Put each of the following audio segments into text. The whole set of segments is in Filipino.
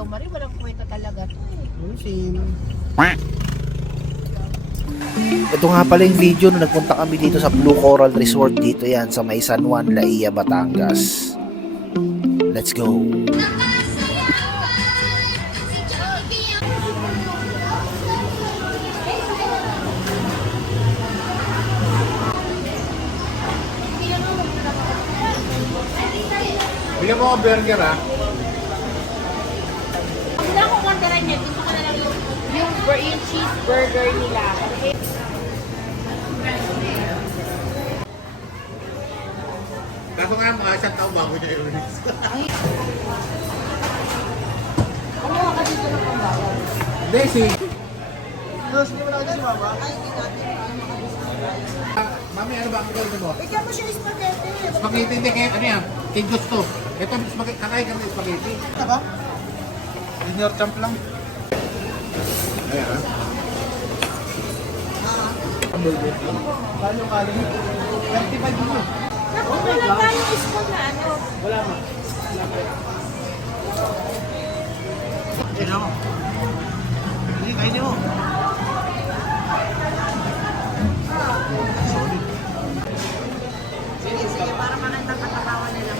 Jo Marie, walang kwenta talaga to eh. Ito nga pala yung video na nagpunta kami dito sa Blue Coral Resort. Dito yan sa may San Juan, Laia, Batangas. Let's go! Bigyan mo ako burger ha. Hindi na akong orderan niya. Gusto ko na lang yung cheeseburger nila. Okay? Kaso nga mga isang taon bago niya yung release. Ano ka dito ng pambawan? Desi! Tapos hindi mo na kasi si Mama? Mami, ano ba ang gawin mo? Bigyan mo siya ng spaghetti. Spaghetti, hindi kaya ano yan? King gusto. Ito, spaghetti, kakain ka ng spaghetti. Ano ba? Junior champ lang. Ayan ha? Kalo-kalo. 35 mo. Naku, wala tayong spoon na ano. Wala mo. Sino mo? Hindi, kainin mo. Sige, sige, para makita katawa nila.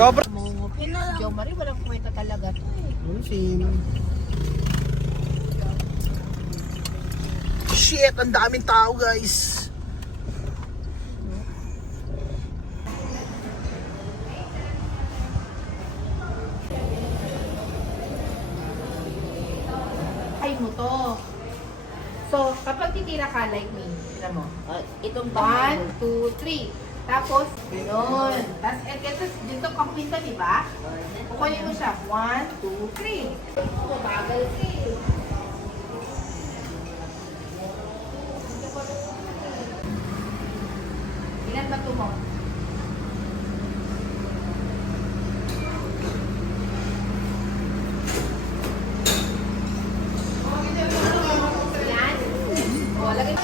Cobra. Jo Marie, walang kwenta talaga to eh. Shit! Ang daming tao, guys! Ay mo to. So, kapag titira ka like me, tira mo. Itong 1, 2, 3. Tapos, yun. Tapos, ito, dito kampinta, di ba? Kukunin mo siya. 1, 2, 3. Bagal ka eh. Ilan ba ito mo? Yan. O, lagay mo.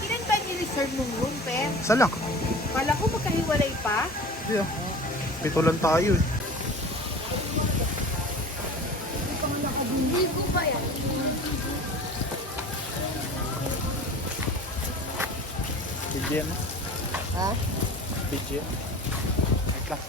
Ilan ba ni-reserve mong room, Pen? Isa lang. Kala ko magkahiwalay pa. Hindi ah. Pito lang tayo eh. Ligo ba yan? BGM. Ha? BGM. May class.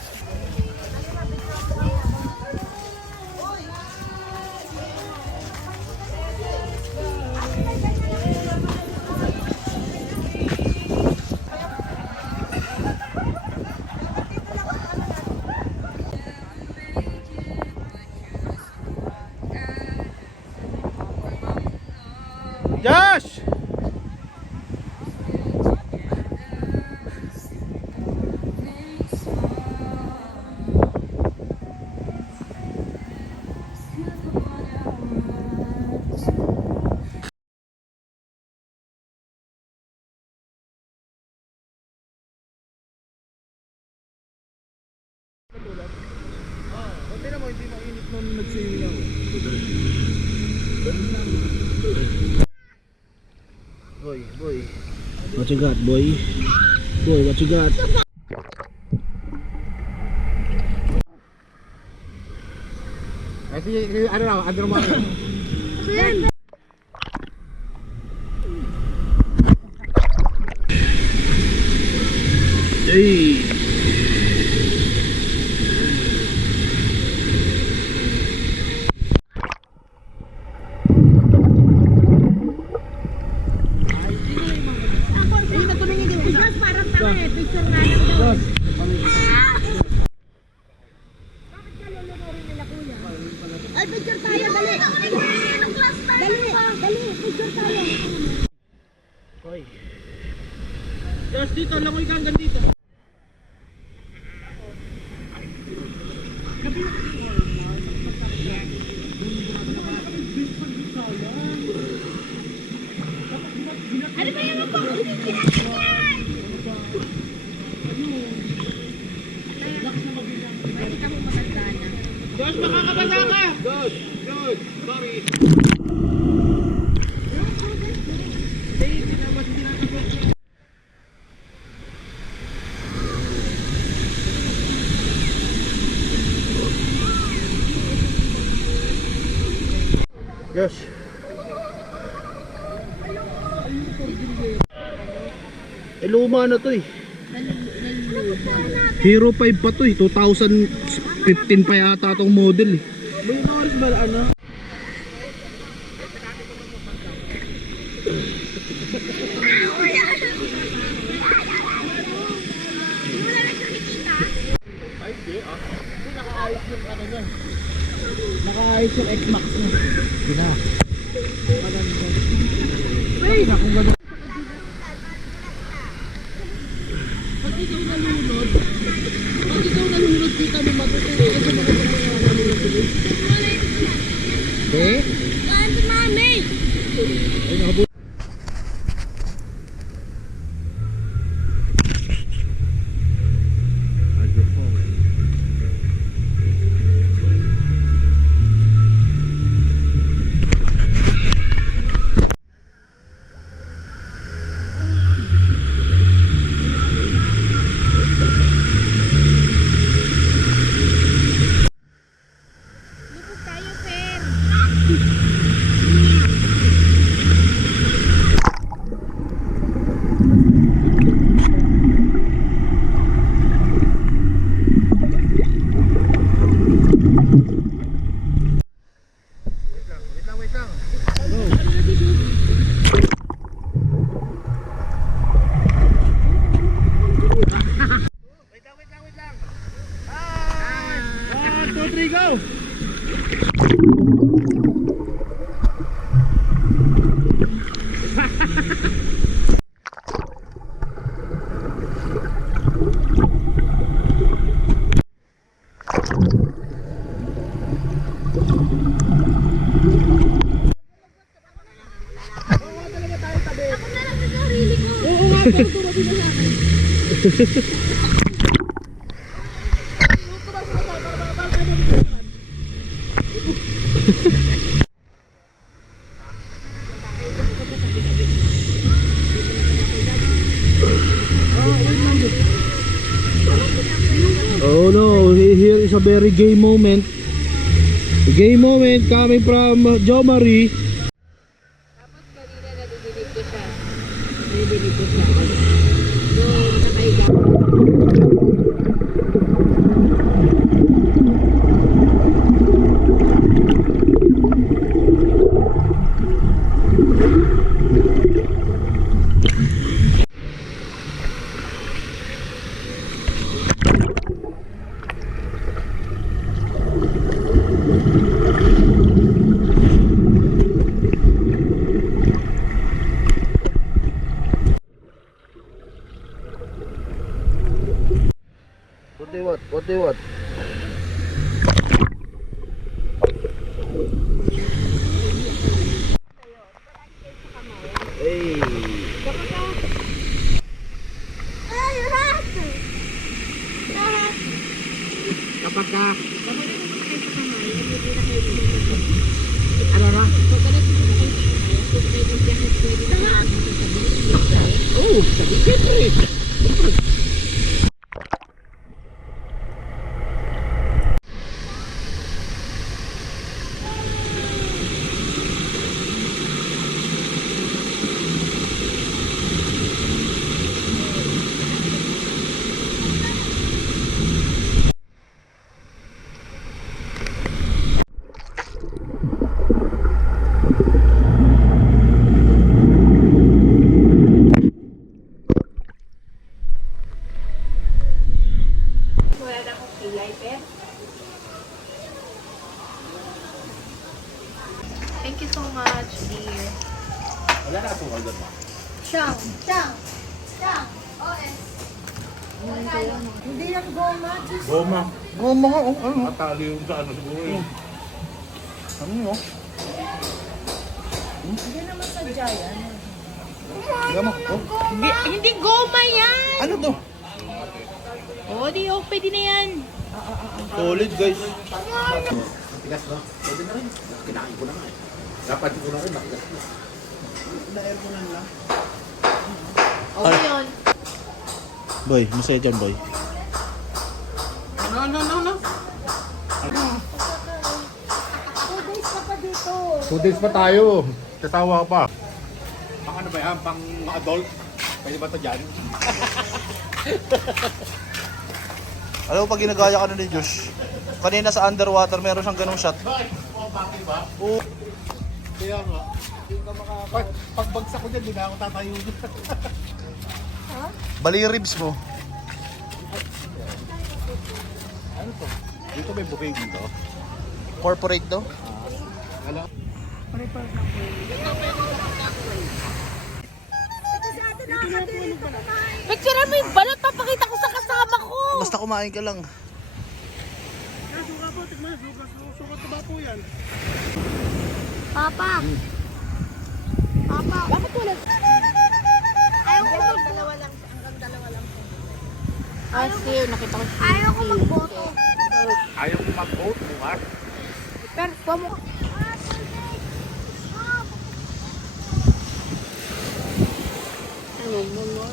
Josh! Hindi naman, hindi mainit nung nagsilaw. Boy. What you got, boy? Boy, what you got? Kasi ano na, ano naman yun? Hey! Ay, picture tayo, dali! Dali, picture tayo! Hoy. Josh, dito, langoy ka hanggang dito. Ano ba yung Josh. Luma na to eh. Hero 5 pa to eh. 2015 pa yata tong model eh. May oras ba ano? Naka-ayos yung X-Max niya. Sina? Wait! Pag ikaw nalunod kita mo matutuloy. Ano ba ito mga nalunod tuloy? Eh? Ano mami? Ay nakabuti. Oh no, here is a very gay moment. Gay moment coming from Jo Marie. Tapos kanina nadidinig ko siya. Nadidinig ko siya. Doon, nakaiga. What do you want? Hey. Kapag ka... Oh, sabi siyempre. Thank you so much, dear. Wala na asukal doon mo. Siyang. OS. Hindi lang goma. Goma. Goma nga, oh, ano? Matali yung sa ano siguro yun. Ano yun? Hindi naman sadya yan. Gama, oh. Hindi goma yan! Ano to? Oo, pwede na yan. Solid guys. Matigas no? Pwede na rin. Kinain ko na nga eh. Dapat ko na rin matigas na. Okay yun. Boy, masaya dyan boy. No. 2 days ka pa dito. 2 days pa tayo. Kasawa pa. Pang ano ba yan? Pang adult? Pwede ba ito dyan? Alam mo pag ginagaya ka na ni Josh, kanina sa underwater meron siyang ganong shot. Bakit? Bakit ba? Oo. Kaya nga. Hindi ka pagbagsak ko dyan, hindi na ako tatayo. Bali yung ribs mo. Ano to? Dito may buffet dito. Corporate daw. Alam. Picture mo yung balot, papakita ko sa kasama ko. Basta kumain ka lang. Papa. Papa. Bakit wala? Ayaw ko dalawa lang. Hanggang dalawa lang. Stew, nakita ko. Ayaw ko magboto. Ayaw mo mag-vote, bukas. Pero, kuha mo.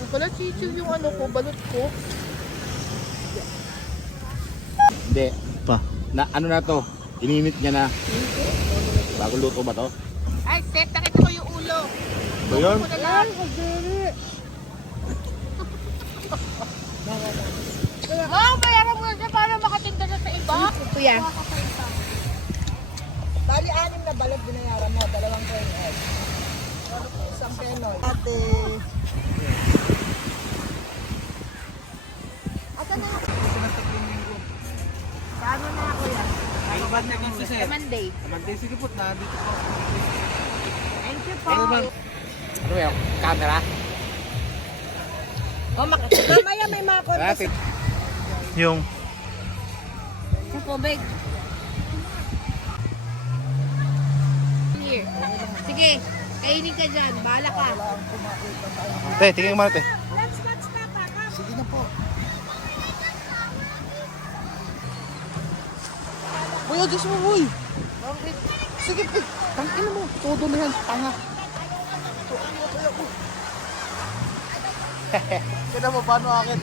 Wala chichig yung ano ko, balot ko. Hindi. Pa. Na, ano na to? Ininit niya na. Bagong luto ba to? Ay, Steph, nakita ko yung ulo. Ba yun? Ano lang? Oh, bayaran mo na siya para makatinda na sa iba. Kuya. Bali, 6 na balot binayaran mo, 2 coin egg. Isang penoy. Ate. Asan na yung... Paano na ako yan? Sa Monday. Sige po, nandito po. Thank you po. Ano yan? Camera? Mamaya may mga contest. Natin. Yung Sa tubig. Here. Sige, kainin ka dyan. Bahala ka. te, tingin mo na te. Let's watch Papa. Come. Sige na po. Uy, Diyos mo, uy. Sige, pe. Tangin mo. Todo na yan. Tanga. Kaya mo, paano akin?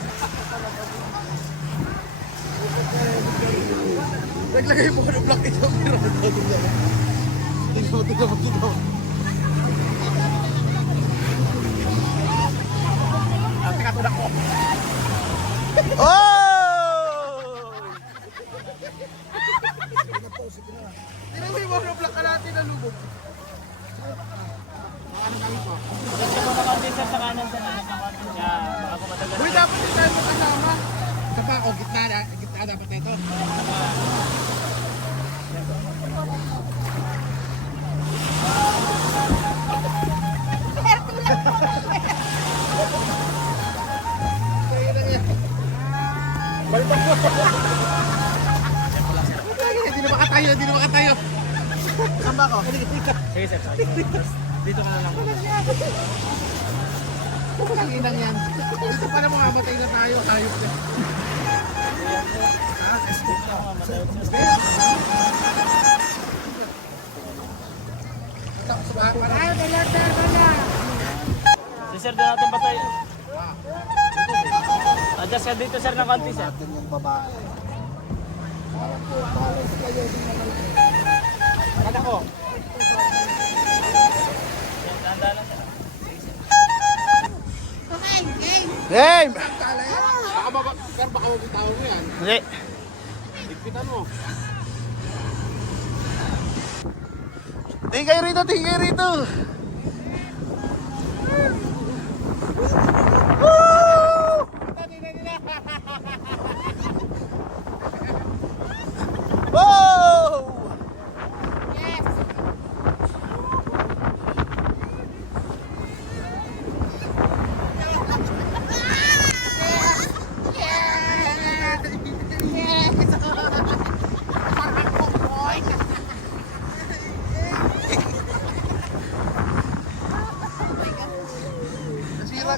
Naglagay mo ng black ito. Pero todo na yan. Tingnan mo. Ate ka tulak ko. Oh! Tingnan mo yung mga black ka natin na lubog. Uy, dapat din tayo kasama. Sapa ako, gitna dapat ito. Balitan mo. Hindi na makatayo. Saan ba ako? Sige, sir. Dito ka na lang. Ang inang yan. Dito pa na mamamatay na tayo. Hayop na. Si sir, doon natin patay. Adjust ka dito sir ng konti sir. Natin yung babae. Ano ko? Okay, game. Game! Baka magbitaw mo yan. Hindi. Higpitan mo. Tingin kayo rito. Woo! Wow! Yes.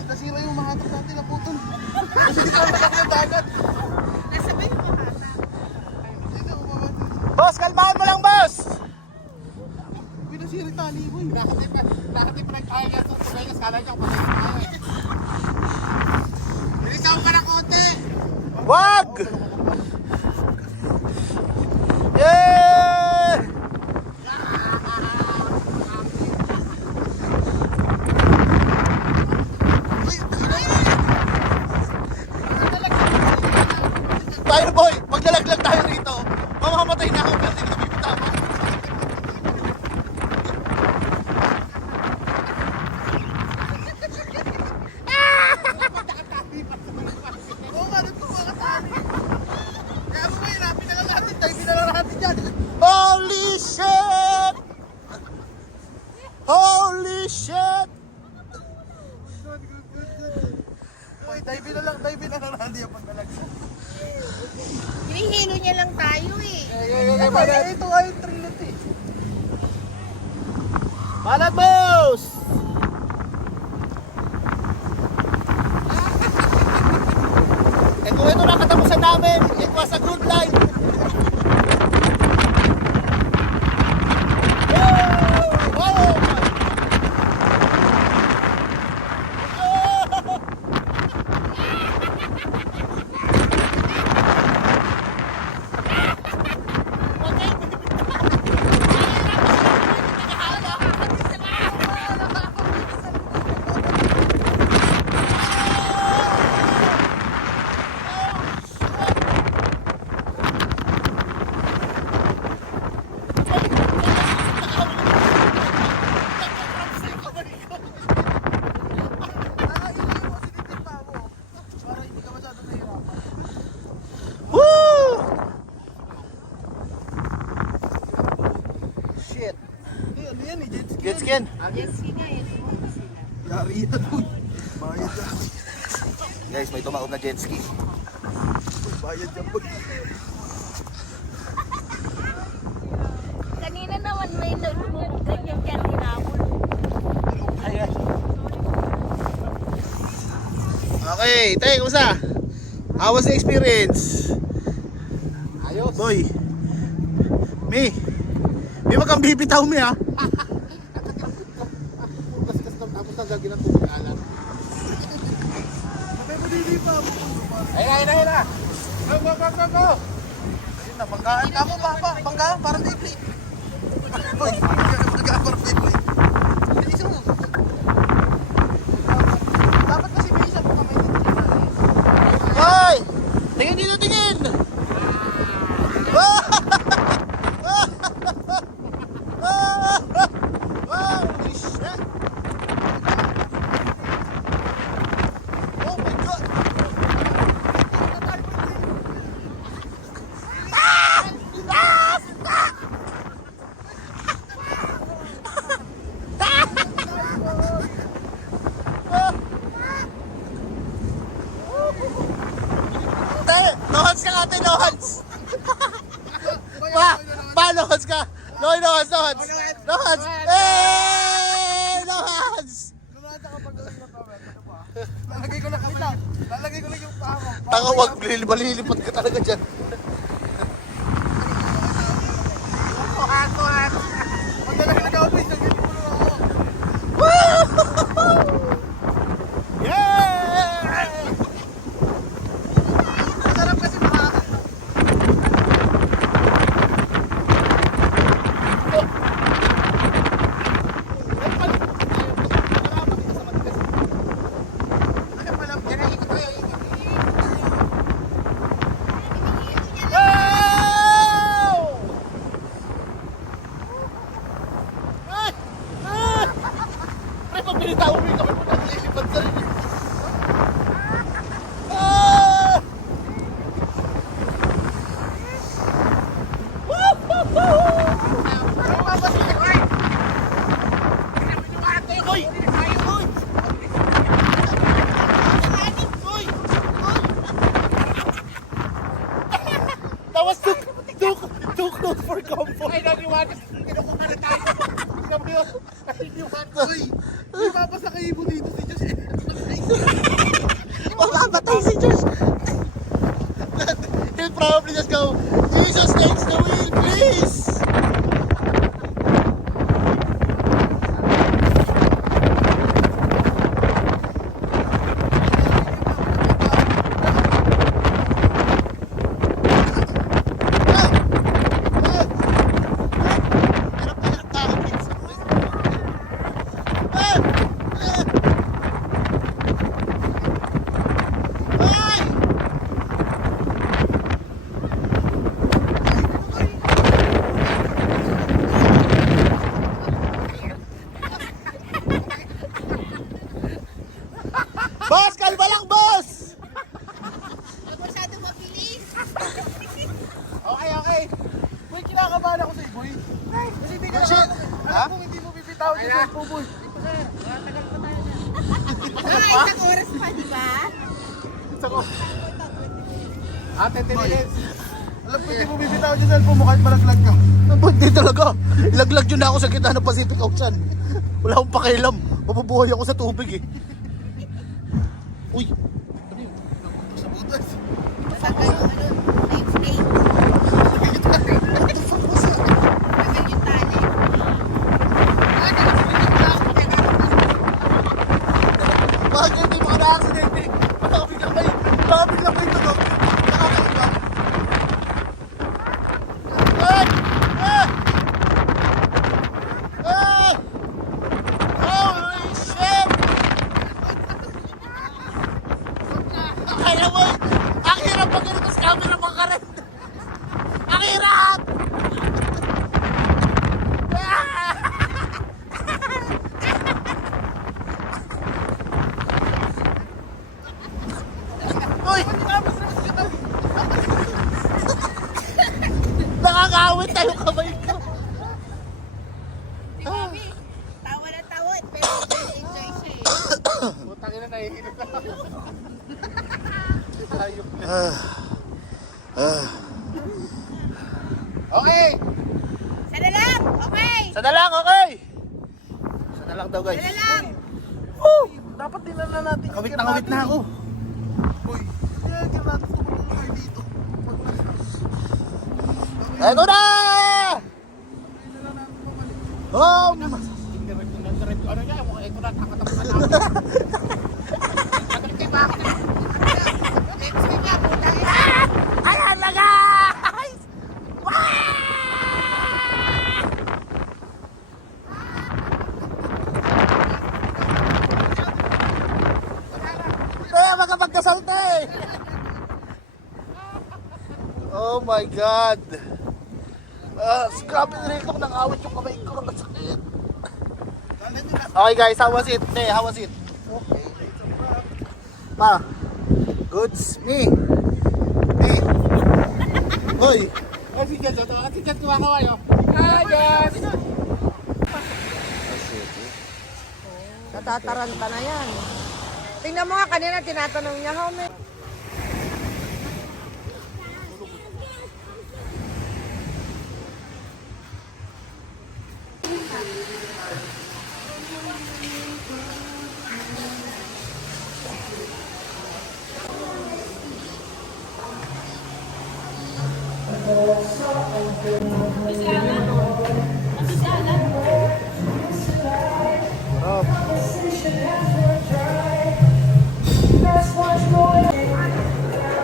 Nasira yung mga hatak natin na putol. Kasi di ka naman ng dagat. Boss, kalmahan mo lang, boss! Pinasira tali mo eh. Lahat yung pinagkaya sa Tugalas. Kala niya kapatid na tayo eh. Bilisan pa ng konti! Wag! Yeah! Dive na lang Randy ang paglalagsak. Hinihilo niya lang tayo eh. Ito ay trillet eh. Balat, boss! Ito na katapusan namin. It was a good life. Jet skin. Yes, sige. Yari yan. Bayad yan. Guys, may tumaob na jet ski. Bayad yan. Kanina naman may lumubog ganyan kaya tinapon. Okay, tay, kumusta? How was the experience? Ayos. Boy. Mi. Mi, wag kang bibitaw, Mi, ha? Tapos nagagin ang tubig alam. Ayun na. Go. Ayun na, banggaan ka mo, papa. Banggaan, parang bibli. Banggaan, parang bibli. Bilisan mo. Dapat kasi bilisan mo kamay dito. Hoy! Tingin dito, tingin! Holy shit! Oh my God! No hands ka ate, no hands! No hands ka! No hands! No hands! Hey! No hands! Lalagay ko lang kamay. Lalagay ko lang yung paa mo. Taka, wag, malilipat ka talaga dyan. Pag lalagay na ka, please, nagiging pulo ako. Yeah! Masarap kasi makaka. Pre, pag binitaw mo yung kamay mo, naglilipad ka rin. That was too close for comfort. Ay, naniwanas. Kinukuha na tayo. Tingnan mo yun. Naniwanas. Uy, may papasakay mo dito si Diyos. Mamamatay si Diyos. He'll probably just go, Jesus takes the wheel, please. Ay! ako. Ate, 10 minutes. Alam ko, hindi mo bibitaw yung cellphone mo kahit malaglag ka. Hindi talaga. Laglag yun na ako sa gitna ng Pacific Ocean. Wala akong pakialam. Mabubuhay ako sa tubig eh. Uy. Saan kayo, night stay? Tagal yung tali. Bakit hindi mga na-accidente? Nakabiglang may tunog. Nakakaiba. Ay! Ah! Ah! Holy shit! Kaya mo, ang hirap pag ganito sa camera mga karen. Ang hirap! Ah! Uy! Nakakawit tayo kamay ko. Si Mami, tawa na tawa. Pero enjoy siya eh. Putang ina, nahihilip na ako. Okay! Sana lang, okay. Sana lang, okay? Sana lang daw guys. Sana lang. Dapat din na natin. Kawit na ako. Uy, hindi natin kumulong dito. Eto na! Home! Ano niya? Ito na, takatapos na ako. Next week lang, puta. Ayan na guys! Kaya makapagkasalte! Oh my God! Grabe na rin itong nangawit yung kamay ko. Ang sakit. Okay guys, how was it? Hey, how was it? Okay. Ma, goods, me. Hoy! Ay, si Jan, si Jan kumakaway, oh. Hi, guys! Natataranta na yan. Tingnan mo nga kanina, tinatanong niya, how many?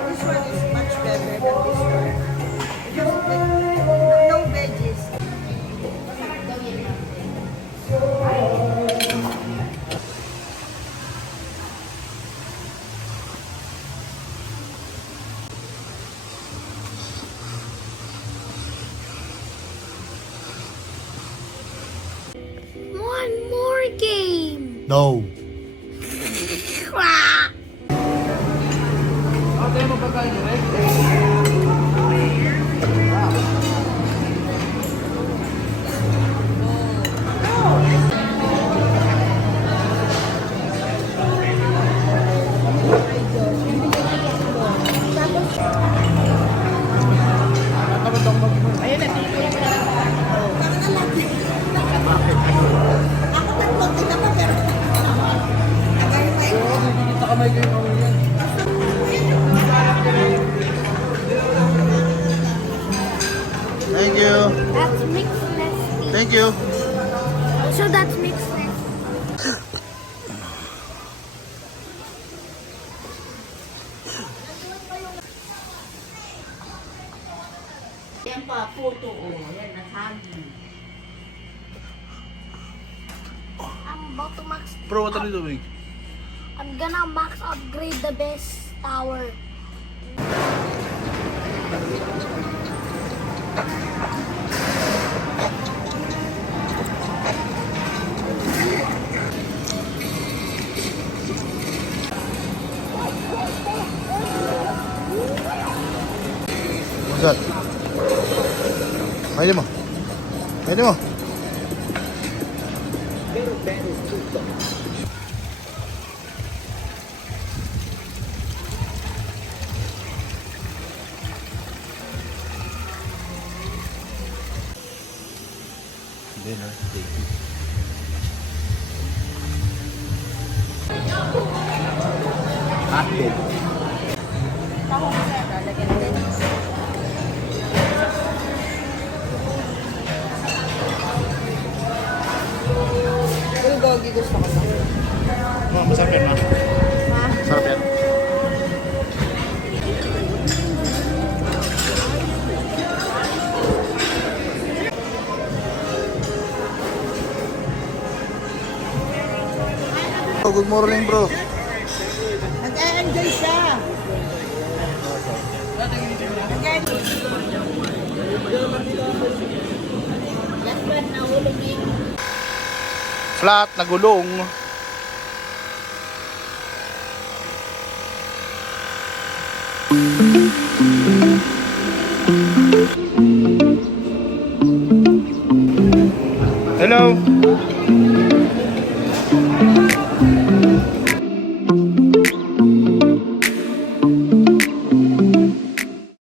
This one is much better than this one. No veggies. One more game. No. Thank you. That's mixed nasty. Thank you. So that's mixed nasty. Yan pa, photo oh. Yan, nasagi. I'm about to max. Bro, what are you doing? I'm gonna max upgrade the best tower. What's that? Pwede mo. Pwede mo. Ayun na, JP. Hotdog. Bulgogi gusto ko ba? Masarap yan, ma. Masarap yan. Oh, good morning, bro. Nag-enjoy siya. Flat, nagulong. Hello.